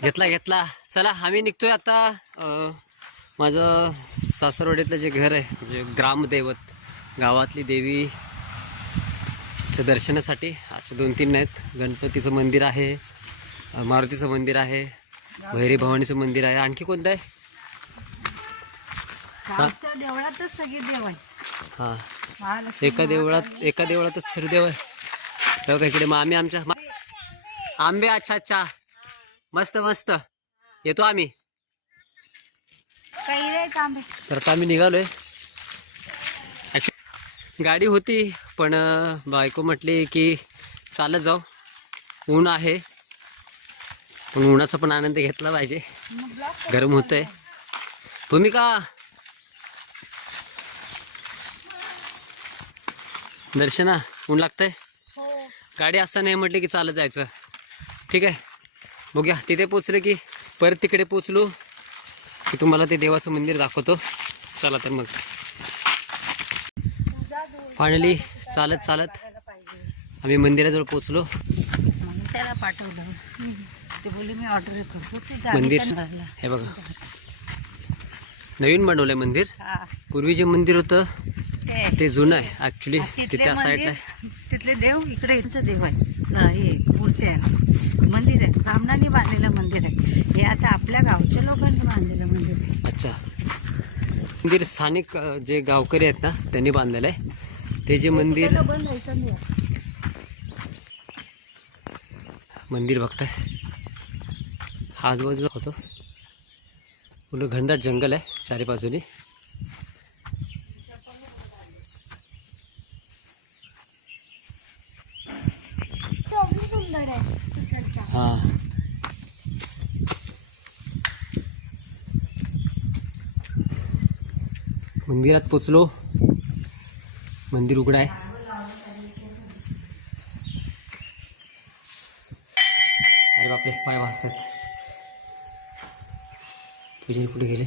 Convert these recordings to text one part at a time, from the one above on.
घेतला. चला आम्ही निघतोय आता. माझं सासरवाडीतलं जे घर आहे म्हणजे ग्रामदैवत गावातली देवीच्या दर्शनासाठी. असे 2-3 आहेत. गणपतीचं मंदिर आहे, मारुतीचं मंदिर आहे, भैरी भवानीचं मंदिर आहे. आणखी कोणतं आहे? देवळातच सगळे देव आहे. हां, एका देवळातच सर्व देव आहे. बघा इकडे मग आम्ही आमच्या आंबे. अच्छा मस्त येतो आम्ही. तर आता आम्ही निघालोय. गाडी होती पण बायको म्हटली की चालत जाऊ, ऊन आहे पण उन्हाचा पण आनंद घेतला पाहिजे. गरम होतंय. भूमिका दर्शना ऊन लागतंय. गाडी असं नाही म्हटली की चालत जायचं. ठीक आहे, बघूया. तिथे पोचले की परत तिकडे पोचलो की तुम्हाला ते देवाचं मंदिर दाखवतो. चला तर मग. फायनली चालत आम्ही मंदिराजवळ पोचलो. त्याला पाठवलं, ते बोलले मी ऑर्डर करतो. मंदिर हे बघा, नवीन बनवलंय मंदिर. पूर्वी जे मंदिर होतं ते जुनं आहे ॲक्च्युली. तिथे त्या साईडला तिथले देव इकडे यांचं देव आहे. हे मूर्ती आहे, मंदिर आहे, ब्राह्मणांनी बांधलेलं मंदिर आहे. हे आता आपल्या गावच्या लोकांनी बांधलेलं मंदिर आहे. अच्छा, मंदिर स्थानिक जे गावकरी आहेत ना त्यांनी बांधलेलं आहे. ते जे मंदिर बघताय हा आजूबाजूचा होतो. पूर्ण घनदाट जंगल आहे चारी बाजूनी. हां, मंदिरात पोचलो. मंदिर उघडं आहे. अरे बापरे, पाय वाजतात. तुझे कुठे गेले?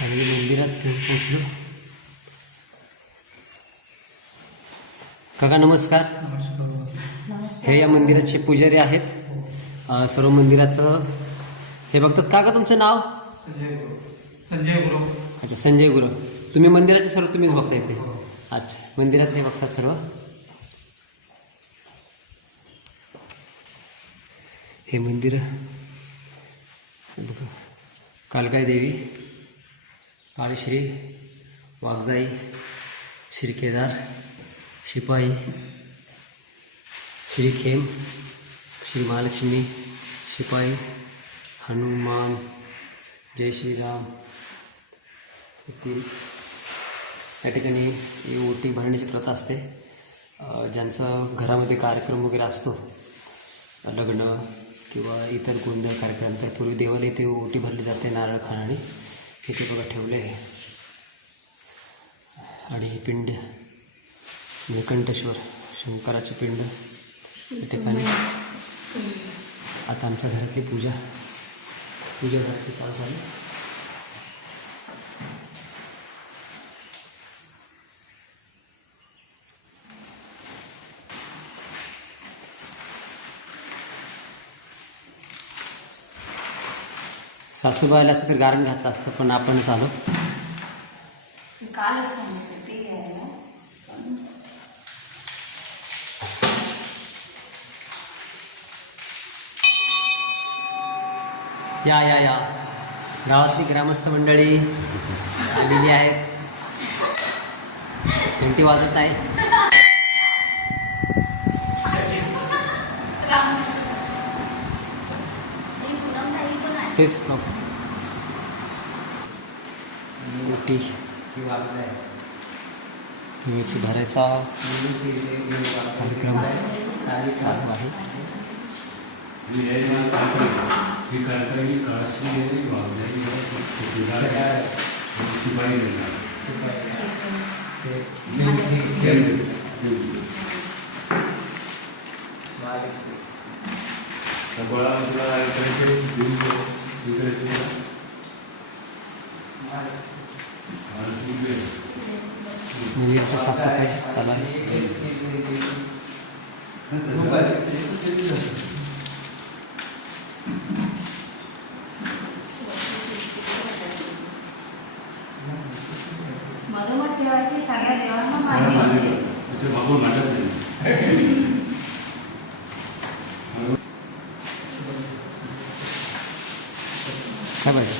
आणि मंदिरात पोचलो. काका नमस्कार. हे या मंदिराचे पुजारी आहेत. सर्व मंदिराचं हे बघतात. काका तुमचं नाव? संजय गुरु. अच्छा, संजय गुरु. तुम्ही मंदिराचे सर्व तुम्हीच बघता इथे? अच्छा, मंदिराचं हे बघतात सर्व. हे मंदिर बघा, कालकाई देवी, काळश्री, वाघजाई, श्री केदार, शिपाई, श्री खेम, श्री महालक्ष्मी, शिपाई, हनुमान, जय श्रीराम. या ठिकाणी ओटी भरण्याची प्रथा असते. ज्यांचं घरामध्ये कार्यक्रम वगैरे असतो, लग्न किंवा इतर गोंधळ कार्यक्रम, तर पूर्वी देवाला इथे ओटी भरली जाते नारळ खाण्याने. इथे बघा ठेवले आहे. आणि हे पिंड निळकंठेश्वर शंकराचे पिंड या ठिकाणी. आता आमच्या घरातली पूजा घरातली चालू झाली. सासूबाईला असतं तर गारण घातलं असतं, पण आपणच आलो. या गावातली ग्रामस्थ मंडळी आलेली आहेत. घंटी वाजत आहे. तेच मोठी देवीची भरायचा कार्यक्रम चालू आहे. मंदिराची साफसफाई चालू आहे. मधोमध ठेवायची सगळ्या देवांना मानली. काय पाहिजे?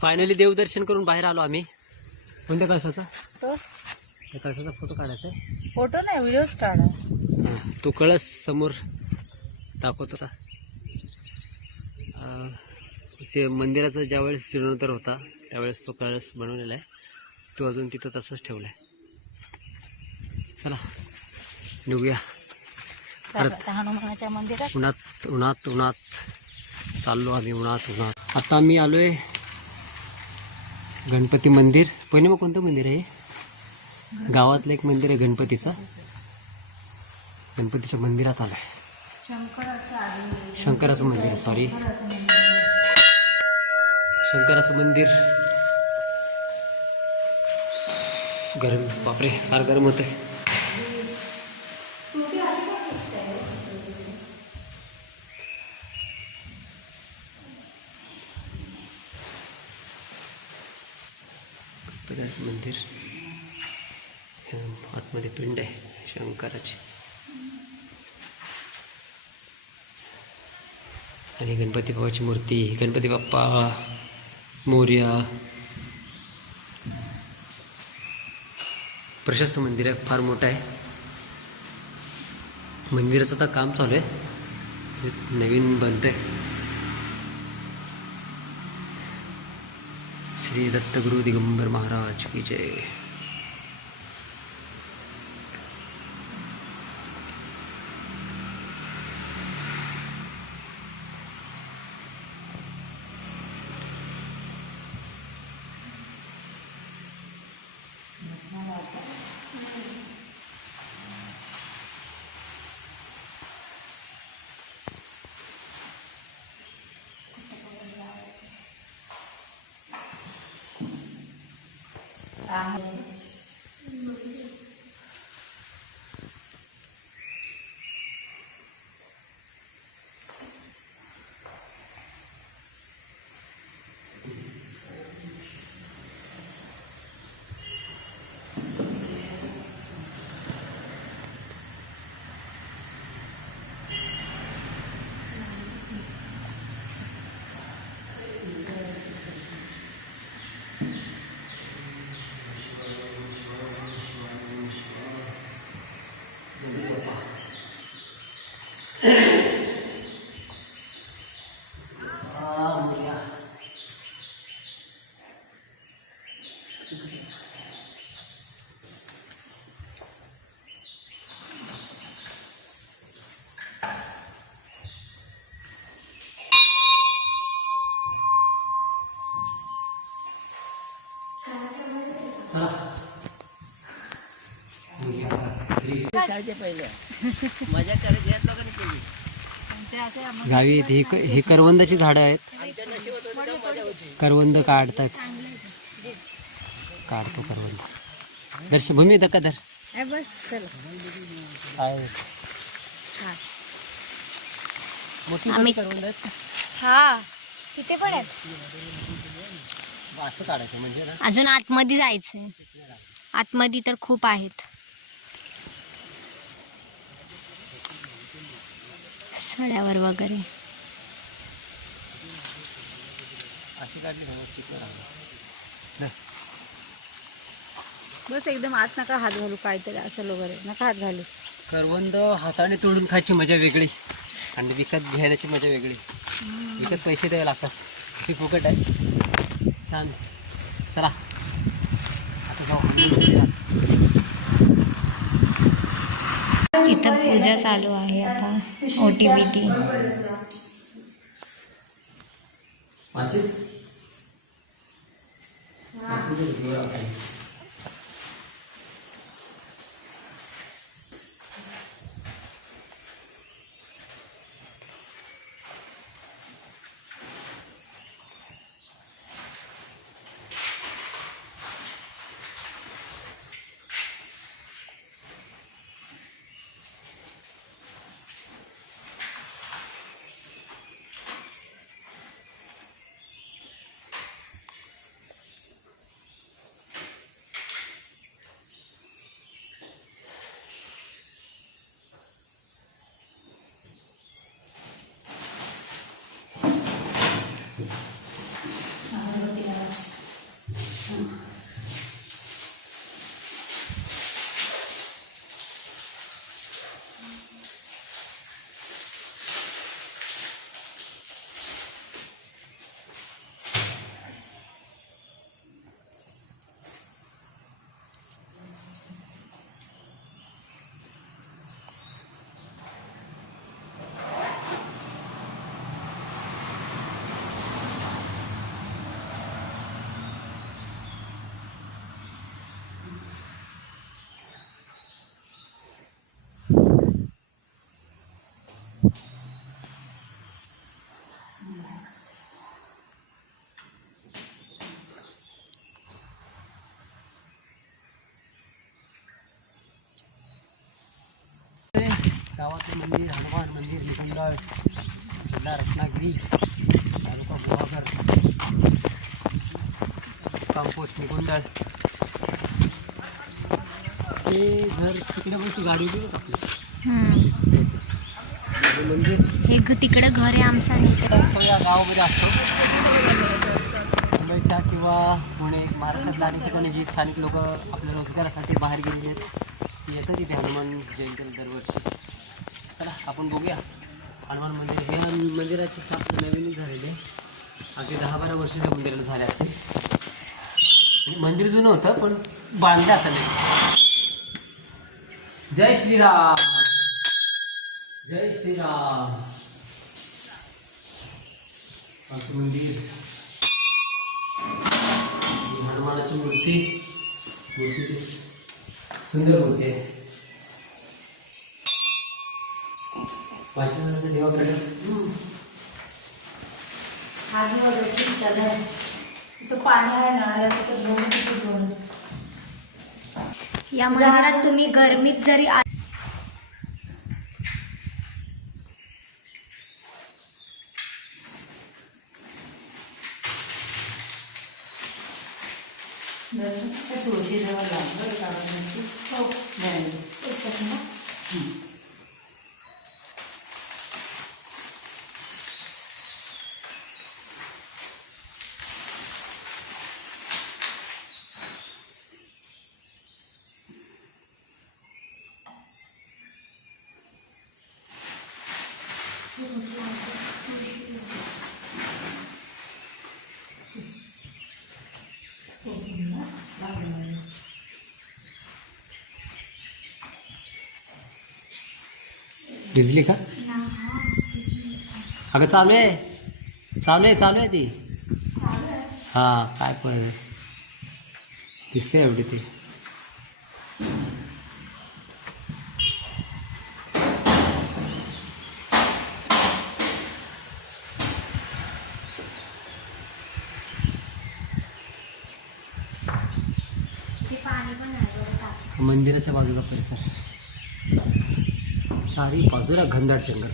फायनली देवदर्शन करून बाहेर आलो आम्ही. कोणत्या कळसाचा? त्या कळसाचा फोटो काढायचा आहे. फोटो नाही, व्हिडिओज काढा. हां, तो कळस समोर दाखवतो का? ते मंदिराचा ज्यावेळेस जीर्णोद्धार होता त्यावेळेस तो कळस बनवलेला आहे. तो अजून तिथं तसंच ठेवला आहे. चला निघूया परत. हनुमानाच्या मंदिरात उन्हात उन्हात उन्हात चाललो आम्ही, उन्हात उन्हात. आता आम्ही आलो आहे गणपती मंदिर. पहिले मग कोणतं मंदिर आहे? गावातलं एक मंदिर आहे गणपतीचं. गणपतीच्या मंदिरात आलो आहे. शंकराचं मंदिर, सॉरी, शंकराचं मंदिर. गरम, बापरे फार गरम होत आहे. गणपतीचं मंदिर, आतमध्ये पिंड आहे शंकराची. आणि गणपती बाप्पाची मूर्ती. गणपती बाप्पा मोरया. प्रशस्त मंदिर आहे, फार मोठं आहे. मंदिराचं आता काम चालू आहे, नवीन बनतंय. श्री दत्तगुरु दिगंबर महाराज की जय. ते असे आम्हाला गावी हे करवंदाची झाडं आहेत. करवंद काढतात. काढतो करवंद. दर्श भूमी धक्का धर. ए, बस चला आहे. हा. मोठी मोठी करवंद आहेत. हा तिथे पण आहेत. असं काढायचं म्हणजे ना. अजून आतमध्ये जायचंय. आतमध्ये तर खूप आहेत. सड्यावर वगैरे. अशी काढली ना चिकन आहे. बस एकदम आत नका हात घालू, काहीतरी असं वगैरे नका हात घालू. करवंद हाताने तोडून खायची मजा वेगळी आणि विकत घेण्याची मजा वेगळी. विकत पैसे द्यावे लागतात. ती फुकट आहे. छान. चला आता जाऊ हनुमान. इथं पूजा चालू आहे आता. OTBT. माचीस? गावातलं मंदिर हनुमान मंदिर निकुंजळ जिल्हा रत्नागिरी तालुका गुहागर कंपोस्ट निकुंजळ. हे घर तिकडे पण ती गाडी होती बघ आपली. हे मंदिर तिकडं घर आहे आमचं आणि इथं उत्सव या गावामध्ये असतो. मुंबईच्या किंवा पुणे महाराष्ट्रातल्या अनेक ठिकाणी जी स्थानिक लोक आपल्या रोजगारासाठी बाहेर गेलेले आहेत ती येतं तिथे हनुमान जयंतीला दरवर्षी. चला आपण बघूया हनुमान मंदिर. हे मंदिराची स्थापना नवीनच झालेली आहे. अगदी 10-12 वर्ष त्या मंदिराला झाले असते. म्हणजे मंदिर जुनं होतं पण बांधलं आता नाही. जय श्रीराम. जय श्रीराम. असं मंदिर. हनुमानाची मूर्ती सुंदर मूर्ती आहे. वाचनाचं देवाकडे पाणी आहे ना तिथं. या मंदिरात तुम्ही गरमीत जरी तुळशी जवळ लागलं हो भिजली का? अगं चालू आहे ती. हां काय पण दिसते एवढी ती. मंदिराच्या बाजूला परिसर, चारी बाजूला घनदाट जंगल,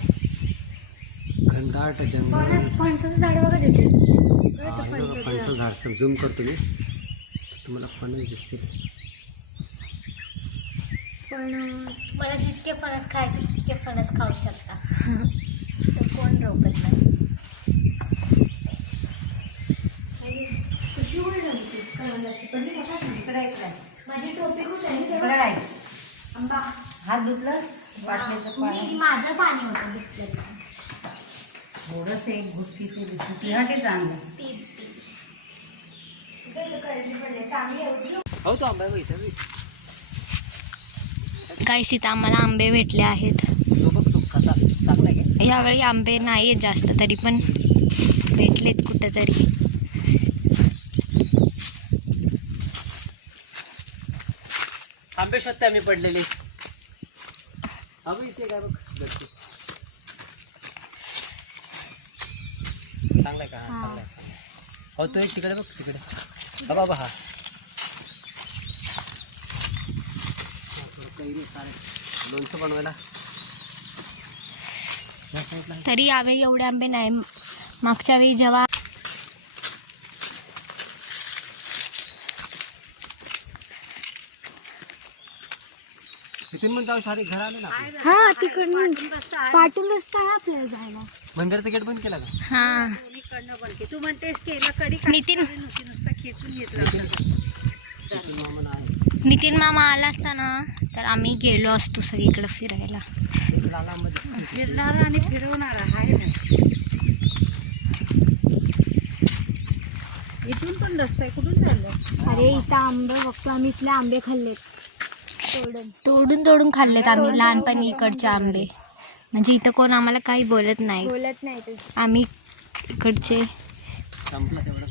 घनदाट जंगल. फणसाचं झाड बघा तिथे. हा, हे बघा फणसाचं झाड. झूम करतो मी, तुम्हाला फणस दिसतील. पण मला जितके फणस खायचे तितके फणस खाऊ शकता. तर कोण रोकत नाही. माझी टोपी कुठे आहे? आंबा. हात धुतलास वाटलेलं पाणी माझं पाणी होतं बिस्लेट. थोडंसं एक गुटकी ते पिहाटे चांगलं. हो तो आंबा इथं. काही सीता आम्हाला आंबे भेटले आहेत. तो बघ तो कसा चांगला आहे का? यावेळी आंबे नाही आहेत जास्त, तरी पण भेटलेत कुठेतरी. आंबे शोधते आम्ही पडलेले. अगं इथे काय बघ गच्ची. चांगला आहे का? हा चांगला आहे. हो तो एक तिकडे बघ, तिकडे. हा बाबा हा. लोणचं बनवायला. तरी यावेळी एवढे आंबे नाही. मागच्या वेळी जेव्हा तिथून पण जाऊ शाळे घर आले ना. हा तिकडून पाठून रस्ता आहे आपल्याला जायला. मंदिराचं गेट बंद केला का? हा इकडनं पण की तू म्हणतेस केला कडी नितीन नुसता खेचून घेतला. मामा आहे. नितीन मामा आला असता ना तर आम्ही गेलो असतो सगळीकडे फिरायला. लालामध्ये फिरणारा आणि फिरवणारा आहे ना. इथून पण रस्ता आहे. कुठून चाललं? अरे इथं आंबे बघतो आम्ही. इथले आंबे खाल्लेत. तोडून तोडून खाल्लेत आम्ही लहानपणी इकडचे आंबे. म्हणजे इथं कोण आम्हाला काही बोलत नाही. बोलत नाही. आम्ही इकडचे संपला तेवढा.